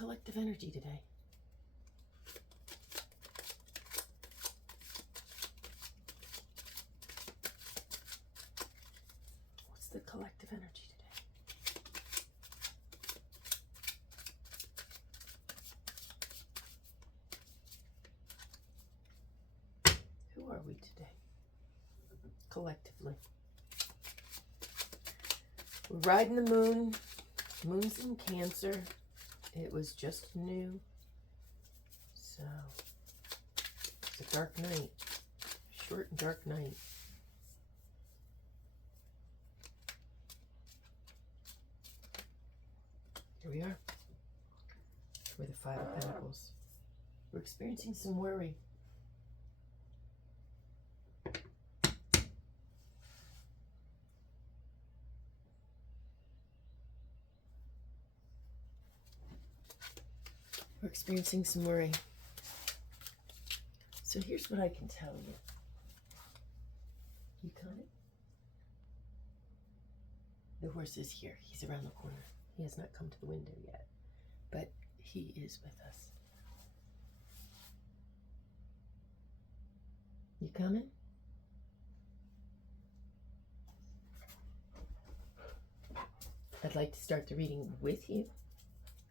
collective energy today? What's the collective energy today? Who are we today? Collectively. We're riding the moon. Moon's in Cancer. It was just new. So, it's a dark night. Short and dark night. Here we are. We're the Five of Pentacles. We're experiencing some worry. We're experiencing some worry. So here's what I can tell you. You coming? The horse is here. He's around the corner. He has not come to the window yet, but he is with us. You coming? I'd like to start the reading with you.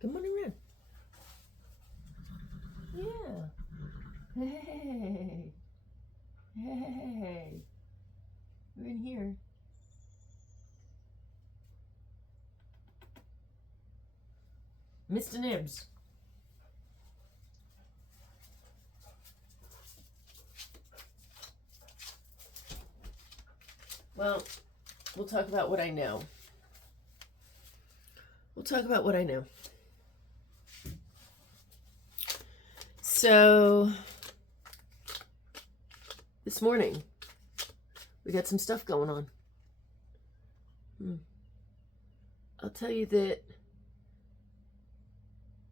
Come on around. Yeah. Hey. Hey. We're in here. Mr. Nibs. Well, we'll talk about what I know. So, this morning, we got some stuff going on. I'll tell you that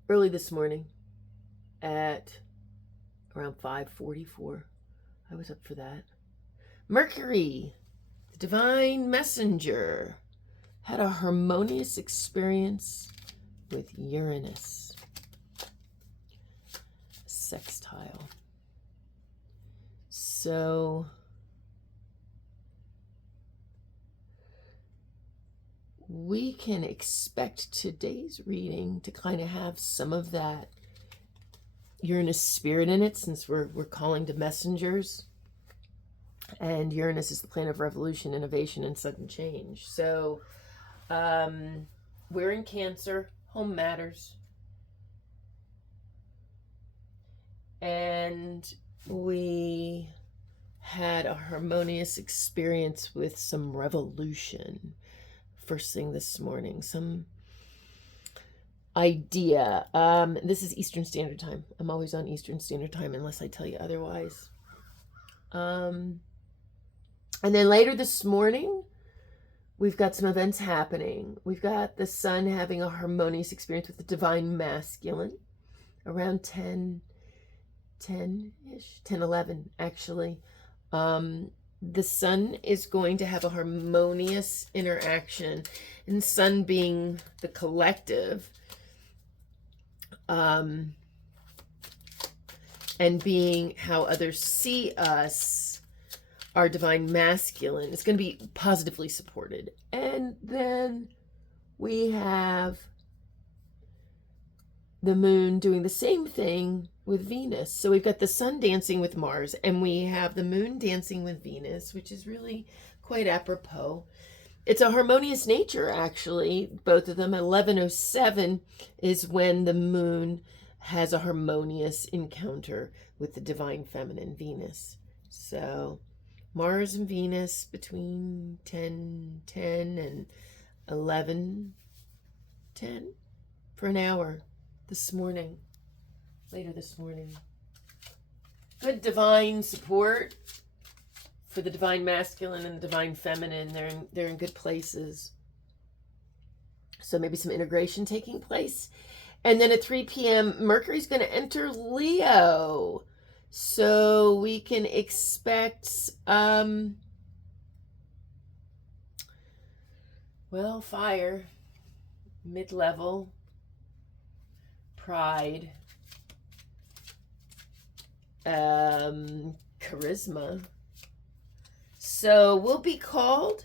early this morning at around 5:44, I was up for that. Mercury, the divine messenger, had a harmonious experience with Uranus. Sextile. So we can expect today's reading to kind of have some of that Uranus spirit in it, since we're calling to messengers, and Uranus is the planet of revolution, innovation, and sudden change. So we're in Cancer, home matters. And we had a harmonious experience with some revolution first thing this morning. Some idea. This is Eastern Standard Time. I'm always on Eastern Standard Time unless I tell you otherwise. And then later this morning, we've got some events happening. We've got the sun having a harmonious experience with the divine masculine around 10:11 actually. The sun is going to have a harmonious interaction, and sun being the collective, and being how others see us, our divine masculine, is going to be positively supported. And then we have the moon doing the same thing with Venus. So we've got the sun dancing with Mars, and we have the moon dancing with Venus, which is really quite apropos. It's a harmonious nature, actually, both of them. 11:07 is when the moon has a harmonious encounter with the divine feminine, Venus. So Mars and Venus between 10:10 and 11:10 for an hour this morning, later this morning. Good divine support for the divine masculine and the divine feminine. They're in good places. So maybe some integration taking place. And then at 3 p.m., Mercury's going to enter Leo. So we can expect, fire, mid-level, pride, charisma. So we'll be called,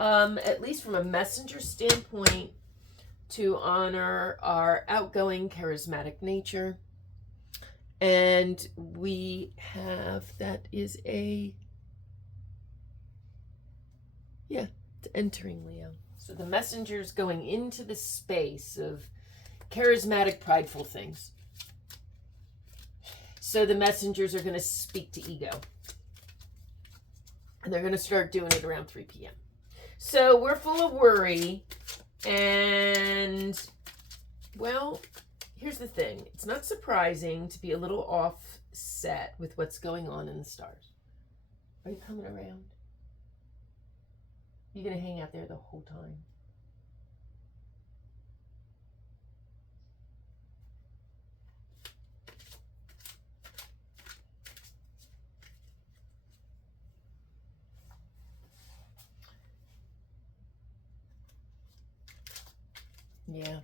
at least from a messenger standpoint, to honor our outgoing, charismatic nature. And we have, that is a, yeah, it's entering Leo. So the messenger's going into the space of charismatic, prideful things. So the messengers are going to speak to ego. And they're going to start doing it around 3 p.m. So we're full of worry. And, well, here's the thing. It's not surprising to be a little offset with what's going on in the stars. Are you coming around? You're going to hang out there the whole time? Yeah,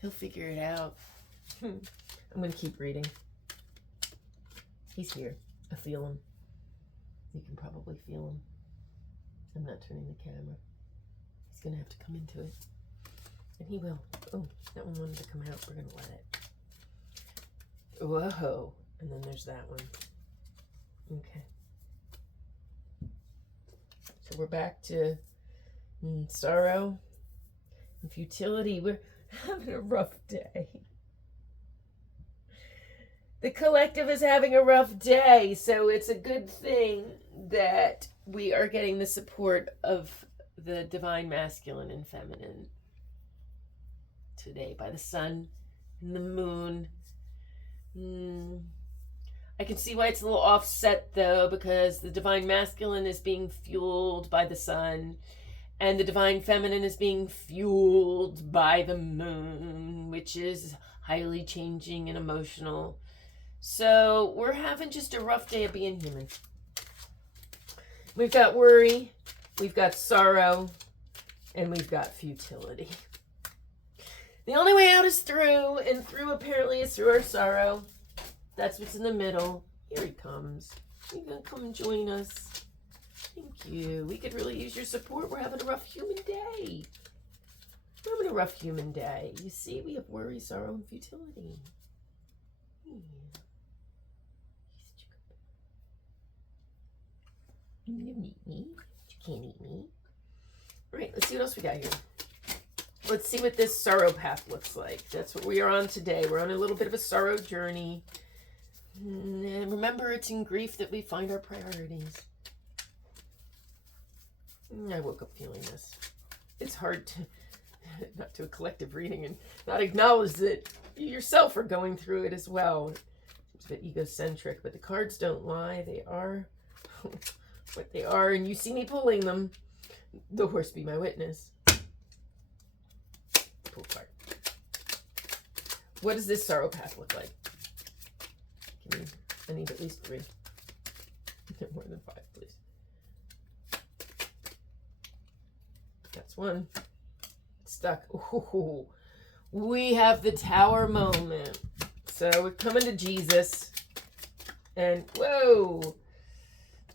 he'll figure it out. I'm going to keep reading. He's here. I feel him. You can probably feel him. I'm not turning the camera. He's going to have to come into it. And he will. Oh, that one wanted to come out. We're going to let it. Whoa. And then there's that one. Okay. So we're back to sorrow and futility. We're having a rough day. The collective is having a rough day, so it's a good thing that we are getting the support of the divine masculine and feminine today by the sun and the moon. I can see why it's a little offset though, because the divine masculine is being fueled by the sun and the divine feminine is being fueled by the moon, which is highly changing and emotional. So we're having just a rough day of being human. We've got worry, we've got sorrow, and we've got futility. The only way out is through, and through apparently is through our sorrow. That's what's in the middle. Here he comes. You're going to come and join us. Thank you. We could really use your support. We're having a rough human day. We're having a rough human day. You see, we have worry, sorrow, and futility. Yeah. You can eat me. You can't eat me. All right, let's see what else we got here. Let's see what this sorrow path looks like. That's what we are on today. We're on a little bit of a sorrow journey. And remember, it's in grief that we find our priorities. I woke up feeling this. It's hard to not do a collective reading and not acknowledge that you yourself are going through it as well. It's a bit egocentric, but the cards don't lie. They are what they are, and you see me pulling them. The horse be my witness. Pull card. What does this sorrow path look like? I need at least 3. More than 5, please. That's 1. It's stuck. Ooh, we have the tower moment. So we're coming to Jesus. And whoa.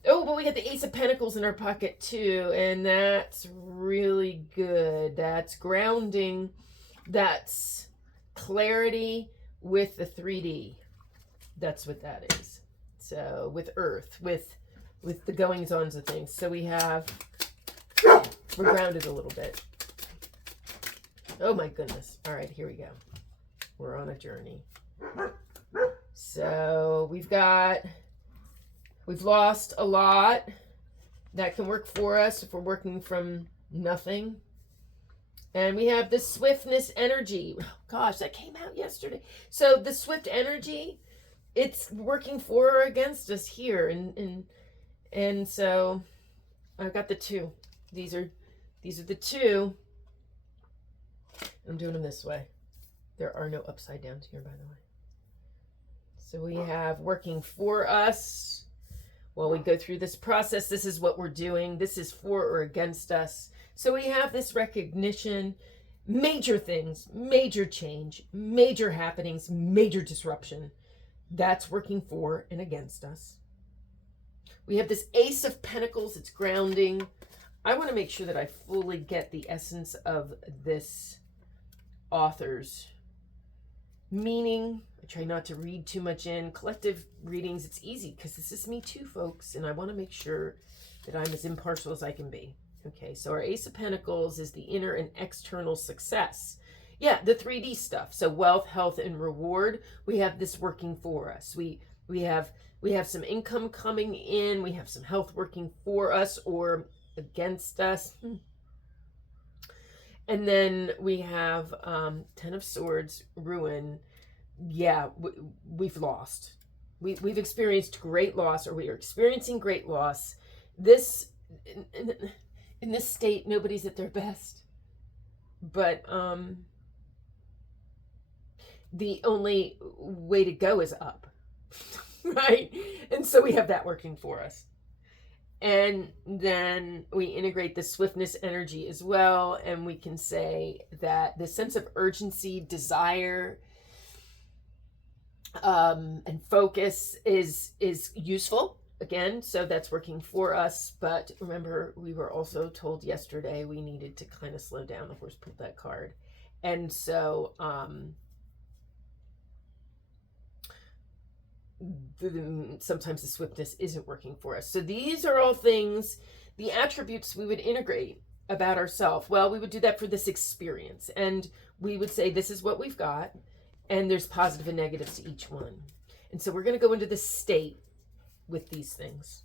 Oh, but we got the Ace of Pentacles in our pocket too. And that's really good. That's grounding. That's clarity with the 3D. That's what that is. So with Earth, with the goings-ons of things. So we have, we're grounded a little bit. Oh my goodness. All right, here we go. We're on a journey. So we've lost a lot. That can work for us if we're working from nothing. And we have the swiftness energy. Oh, gosh, that came out yesterday. So the swift energy, it's working for or against us here. And so I've got the 2. These are the 2. I'm doing them this way. There are no upside downs here, by the way. So we have working for us while we go through this process. This is what we're doing. This is for or against us. So we have this recognition major things, major change, major happenings, major disruption. That's working for and against us. We have this Ace of Pentacles. It's grounding. I want to make sure that I fully get the essence of this author's meaning. I try not to read too much in. Collective readings, it's easy because this is me too, folks. And I want to make sure that I'm as impartial as I can be. Okay, so our Ace of Pentacles is the inner and external success. Yeah, the 3D stuff. So wealth, health, and reward. We have this working for us. We have some income coming in. We have some health working for us or against us. And then we have 10 of Swords, ruin. Yeah, we've lost. We've experienced great loss, or we are experiencing great loss. This in this state, nobody's at their best. But the only way to go is up. Right? And so we have that working for us. And then we integrate the swiftness energy as well. And we can say that the sense of urgency, desire, and focus is useful. Again, so that's working for us. But remember, we were also told yesterday we needed to kind of slow down. Of course, pulled that card. And so sometimes the swiftness isn't working for us. So these are all things, the attributes we would integrate about ourselves. Well, we would do that for this experience. And we would say, this is what we've got. And there's positive and negatives to each one. And so we're going to go into this state with these things.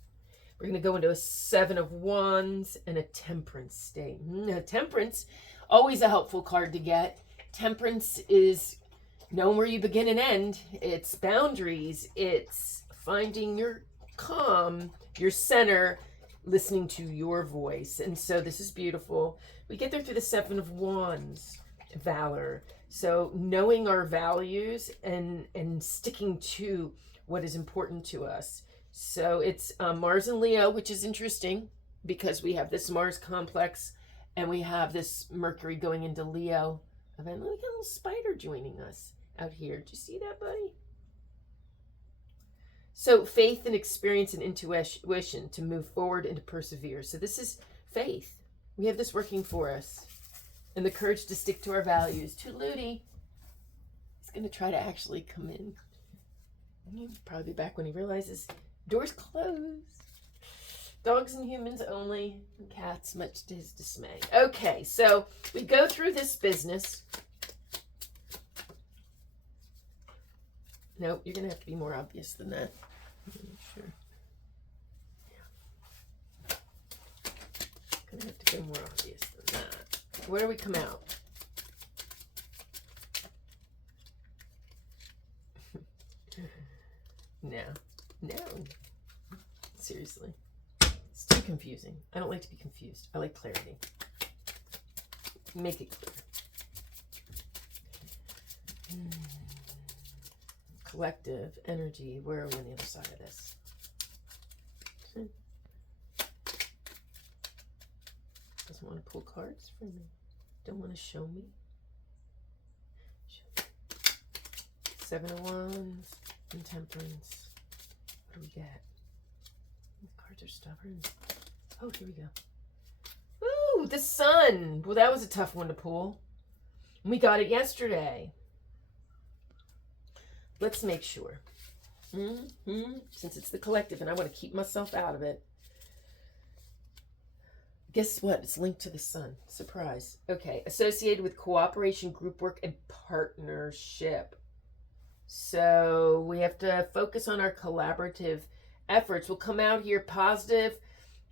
We're going to go into a 7 of Wands and a Temperance state. Temperance, always a helpful card to get. Temperance is knowing where you begin and end. It's boundaries. It's finding your calm, your center, listening to your voice. And so this is beautiful. We get there through the 7 of Wands, valor. So knowing our values and sticking to what is important to us. So it's Mars and Leo, which is interesting because we have this Mars complex and we have this Mercury going into Leo. And then we got a little spider joining us out here. Did you see that, buddy? So faith and experience and intuition to move forward and to persevere. So this is faith. We have this working for us. And the courage to stick to our values. Too Ludi. He's going to try to actually come in. He'll probably be back when he realizes doors closed. Dogs and humans only. And cats, much to his dismay. Okay, so we go through this business. Nope, you're going to have to be more obvious than that. Sure. Yeah. Going to have to go more obvious than that. Where do we come out? No. Seriously. It's too confusing. I don't like to be confused. I like clarity. Make it clear. Collective energy. Where are we on the other side of this? Doesn't want to pull cards for me. Don't want to show me. 7 of Wands and Temperance. What do we get? The cards are stubborn. Oh, here we go. Ooh, the Sun. Well, that was a tough one to pull. We got it yesterday. Let's make sure. Since it's the collective and I want to keep myself out of it. Guess what? It's linked to the Sun. Surprise. Okay. Associated with cooperation, group work, and partnership. So we have to focus on our collaborative efforts. We'll come out here positive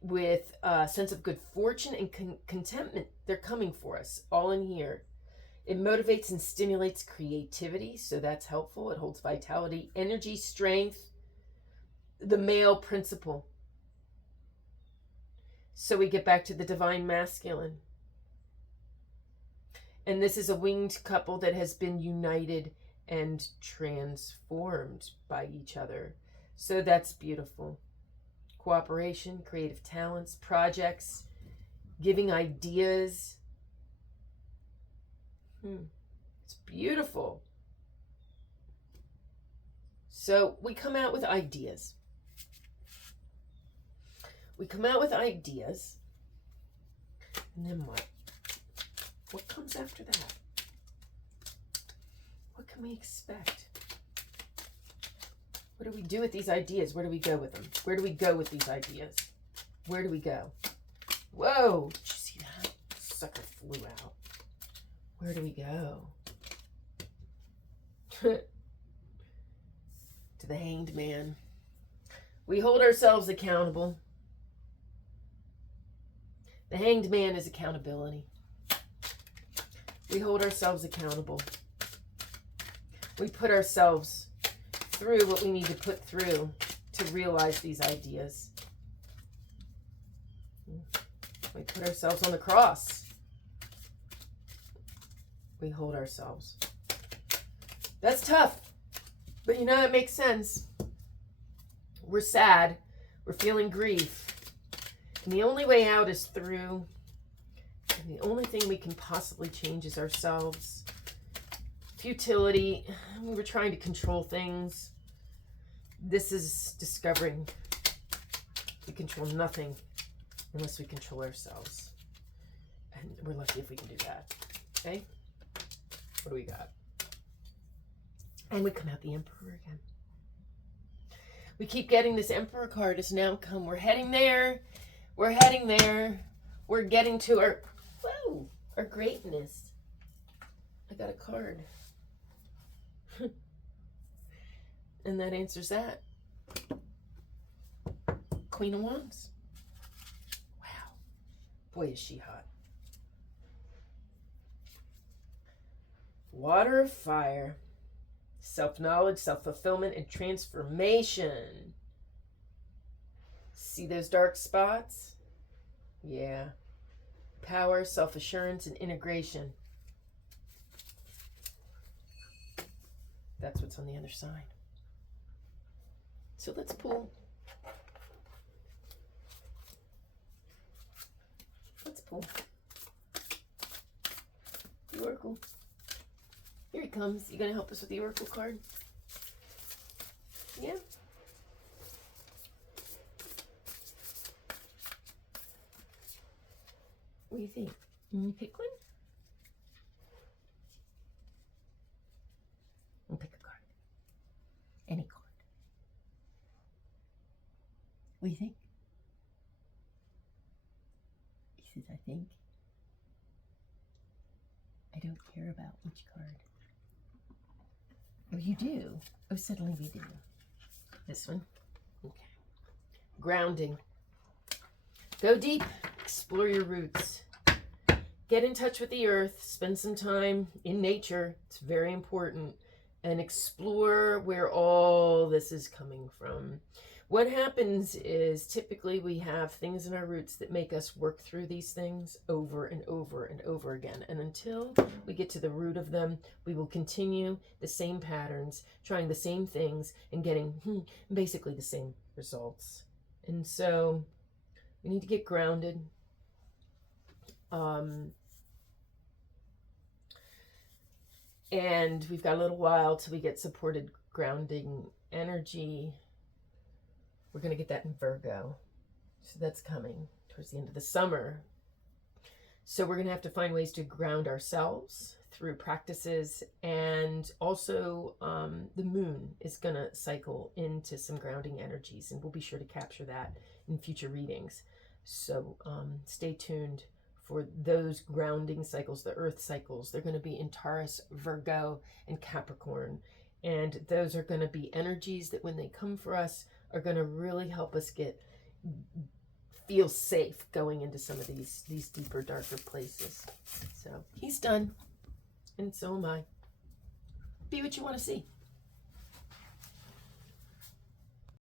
with a sense of good fortune and contentment. They're coming for us. All in here. It motivates and stimulates creativity. So that's helpful. It holds vitality, energy, strength. The male principle. So we get back to the divine masculine. And this is a winged couple that has been united and transformed by each other. So that's beautiful. Cooperation, creative talents, projects, giving ideas. It's beautiful. So we come out with ideas. We come out with ideas. And then what? What comes after that? What can we expect? What do we do with these ideas? Where do we go with them? Where do we go with these ideas? Where do we go? Whoa! Did you see that? Sucker flew out. Where do we go? To the Hanged Man. We hold ourselves accountable. The Hanged Man is accountability. We hold ourselves accountable. We put ourselves through what we need to put through to realize these ideas. We put ourselves on the cross. We hold ourselves. That's tough. But you know, it makes sense. We're sad. We're feeling grief. And the only way out is through. And the only thing we can possibly change is ourselves. Futility. We were trying to control things. This is discovering we control nothing unless we control ourselves. And we're lucky if we can do that. Okay? What do we got? And we come out the Emperor again. We keep getting this Emperor card has now come. We're heading there. We're heading there. We're getting to our, whoa, our greatness. I got a card. And that answers that. Queen of Wands. Wow. Boy, is she hot. Water of Fire. Self-knowledge, self-fulfillment, and transformation. See those dark spots? Yeah. Power, self-assurance, and integration. That's what's on the other side. So let's pull. Let's pull. The Oracle. Here he comes. You gonna help us with the Oracle card? Yeah. What do you think? You pick one? I'll pick a card. Any card. What do you think? He says, I think. I don't care about which card. Oh, you do? Oh, suddenly we do. This one? Okay. Grounding. Go deep. Explore your roots. Get in touch with the earth. Spend some time in nature. It's very important. And explore where all this is coming from. What happens is typically we have things in our roots that make us work through these things over and over and over again. And until we get to the root of them, we will continue the same patterns, trying the same things and getting basically the same results. And so we need to get grounded. And we've got a little while till we get supported grounding energy. We're going to get that in Virgo. So that's coming towards the end of the summer. So we're going to have to find ways to ground ourselves through practices. And also the moon is going to cycle into some grounding energies. And we'll be sure to capture that in future readings. So stay tuned for those grounding cycles, the earth cycles. They're going to be in Taurus, Virgo, and Capricorn. And those are going to be energies that when they come for us are going to really help us feel safe going into some of these deeper, darker places. So he's done. And so am I. Be what you want to see.